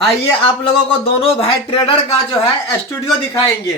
आइए आप लोगों को दोनों भाई ट्रेडर का जो है स्टूडियो दिखाएंगे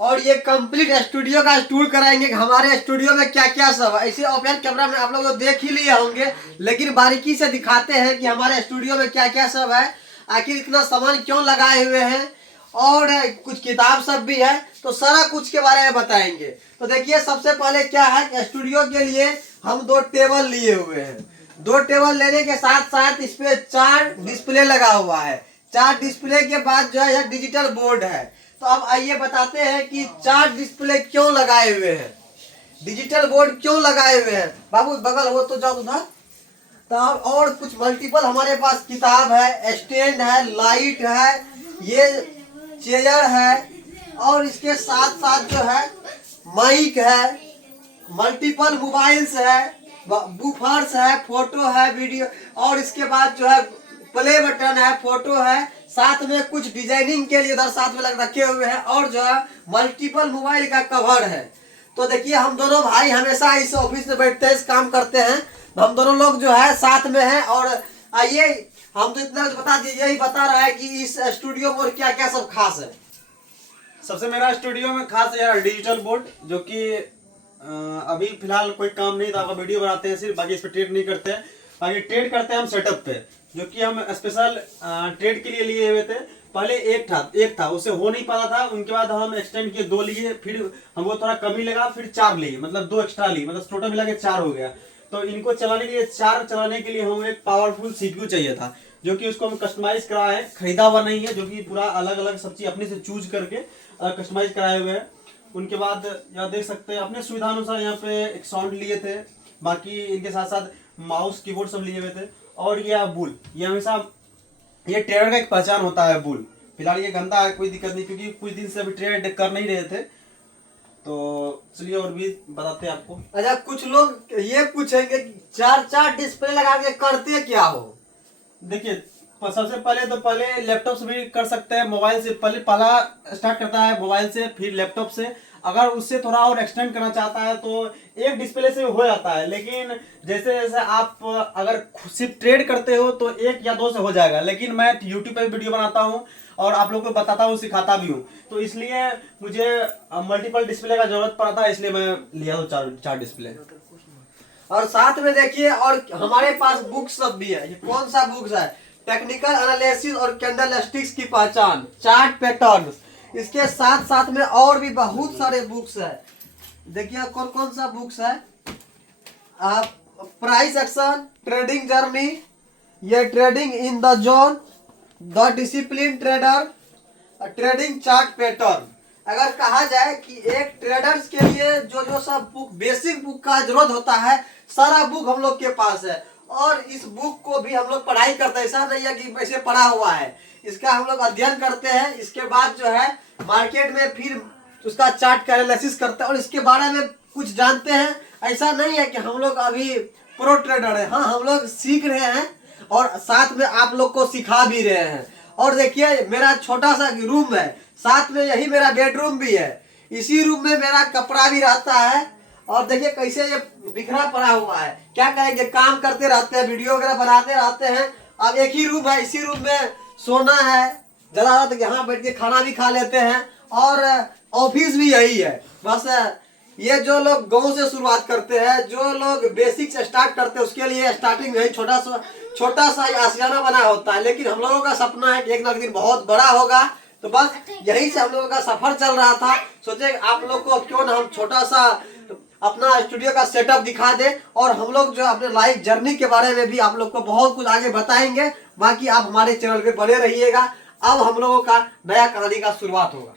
और ये कंप्लीट स्टूडियो का टूर कराएंगे कि हमारे स्टूडियो में क्या क्या सब है। इसे ओपन कैमरा में आप लोग तो देख ही लिए होंगे, लेकिन बारीकी से दिखाते हैं कि हमारे स्टूडियो में क्या क्या सब है, आखिर इतना सामान क्यों लगाए हुए हैं और कुछ किताब सब भी है, तो सारा कुछ के बारे में बताएंगे। तो देखिए सबसे पहले क्या है, स्टूडियो के लिए हम 2 टेबल लिए हुए हैं। 2 टेबल लेने के साथ साथ इस पे 4 डिस्प्ले लगा हुआ है। 4 डिस्प्ले के बाद जो है यह डिजिटल बोर्ड है। तो अब आइए बताते हैं कि 4 डिस्प्ले क्यों लगाए हुए हैं, डिजिटल बोर्ड क्यों लगाए हुए हैं। बाबू बगल हो तो जाओ उधर। तो और कुछ मल्टीपल हमारे पास किताब है, स्टैंड है, लाइट है, ये चेयर है और इसके साथ साथ जो है माइक है, मल्टीपल मोबाइल्स है, बूफर्स है, फोटो है, वीडियो, और इसके बाद जो है प्ले बटन है, फोटो है, साथ में कुछ डिजाइनिंग के लिए उधर साथ में रखे हुए हैं और जो है मल्टीपल मोबाइल का कवर है। तो देखिए हम दोनों भाई हमेशा इस ऑफिस में बैठते हैं, इस काम करते हैं, हम दोनों लोग जो है साथ में हैं। और आइए हम तो इतना बता दीजिए, यही बता रहा है कि इस स्टूडियो में और क्या क्या सब खास है। सबसे मेरा स्टूडियो में खास है यार डिजिटल बोर्ड, जो कि अभी फिलहाल कोई काम नहीं था, वीडियो बनाते हैं सिर्फ, बाकी इस पर ट्रेड नहीं करते हैं। बाकी ट्रेड करते हैं हम सेटअप पे, जो कि हम स्पेशल ट्रेड के लिए लिए हुए थे। पहले एक था उससे हो नहीं पाता था, उनके बाद हम एक्सटेंड किए 2 लिए, फिर हमको थोड़ा कमी लगा, फिर 4 लिए, मतलब 2 एक्स्ट्रा लिए, मतलब टोटल मिला के 4 हो गया। तो इनको चलाने के लिए 4 चलाने के लिए हमें एक पावरफुल सीपीयू चाहिए था, जो कि उसको हम कस्टमाइज कराए हैं, खरीदा हुआ नहीं है, जो कि पूरा अलग अलग सब चीज अपने से चूज करके कस्टमाइज कराए हुए हैं। उनके बाद यहाँ देख सकते हैं अपने सुविधा अनुसार यहाँ पे एक साउंड लिए थे, बाकी इनके साथ साथ माउस कीबोर्ड सब लिए हुए थे। और ये बुल, ये हमेशा ये ट्रेडर का एक पहचान होता है बुल। फिलहाल ये गंदा है, कोई दिक्कत नहीं, क्योंकि कुछ दिन से अभी ट्रेड कर नहीं रहे थे। तो चलिए और भी बताते हैं आपको। अच्छा, कुछ लोग ये पूछेंगे कि 4 डिस्प्ले लगा के करते क्या हो। देखिए सबसे पहले लैपटॉप से भी कर सकते हैं, मोबाइल से पहला स्टार्ट करता है मोबाइल से, फिर लैपटॉप से। अगर उससे थोड़ा और एक्सटेंड करना चाहता है तो एक डिस्प्ले से हो जाता है, लेकिन जैसे जैसे आप अगर सिर्फ ट्रेड करते हो तो 1 या 2 से हो जाएगा। लेकिन मैं यूट्यूब पे वीडियो बनाता हूँ और आप लोगों को बताता हूँ, सिखाता भी हूँ, तो इसलिए मुझे मल्टीपल डिस्प्ले का जरूरत पड़ा था, इसलिए मैं लिया हूँ 4 डिस्प्ले। और साथ में देखिए और हमारे पास बुक सब भी है। ये कौन सा बुक्स है, टेक्निकल एनालिसिस और कैंडलस्टिक्स की पहचान, चार्ट पैटर्न। इसके साथ साथ में और भी बहुत सारे बुक्स है। देखिए कौन कौन सा बुक्स है, प्राइस एक्शन, ट्रेडिंग जर्नी, ये trading in the zone, the discipline trader, trading chart pattern. अगर कहा जाए कि एक ट्रेडर्स के लिए जो जो सब बुक, बेसिक बुक का जरूरत होता है, सारा बुक हम लोग के पास है। और इस बुक को भी हम लोग पढ़ाई करते हैं, ऐसा नहीं है कि वैसे पढ़ा हुआ है, इसका हम लोग अध्ययन करते हैं। इसके बाद जो है मार्केट में फिर उसका चार्ट का एनालिसिस करते हैं और इसके बारे में कुछ जानते हैं। ऐसा नहीं है कि हम लोग अभी प्रो ट्रेडर है, हाँ हम लोग सीख रहे हैं और साथ में आप लोग को सिखा भी रहे हैं। और देखिए मेरा छोटा सा रूम है, साथ में यही मेरा बेडरूम भी है, इसी रूम में मेरा कपड़ा भी रहता है। और देखिए कैसे ये बिखरा पड़ा हुआ है, क्या करेंगे, काम करते रहते हैं, वीडियो वगैरह बनाते रहते हैं। अब एक ही रूम है, इसी रूम में सोना है, ज्यादा तक यहाँ बैठ के खाना भी खा लेते हैं और ऑफिस भी यही है। बस ये जो लोग गांव से शुरुआत करते हैं, जो लोग बेसिक से स्टार्ट करते हैं, उसके लिए स्टार्टिंग में छोटा सा आशियाना बना होता है। लेकिन हम लोगों का सपना है कि एक ना एक दिन बहुत बड़ा होगा। तो बस यही से हम लोगों का सफर चल रहा था। सोचे आप लोग को क्यों ना हम छोटा सा अपना स्टूडियो का सेटअप दिखा दे और हम लोग जो अपने लाइफ जर्नी के बारे में भी आप लोग को बहुत कुछ आगे बताएंगे। बाकी आप हमारे चैनल पे बने रहिएगा। अब हम लोगों का नया कहानी का शुरुआत होगा।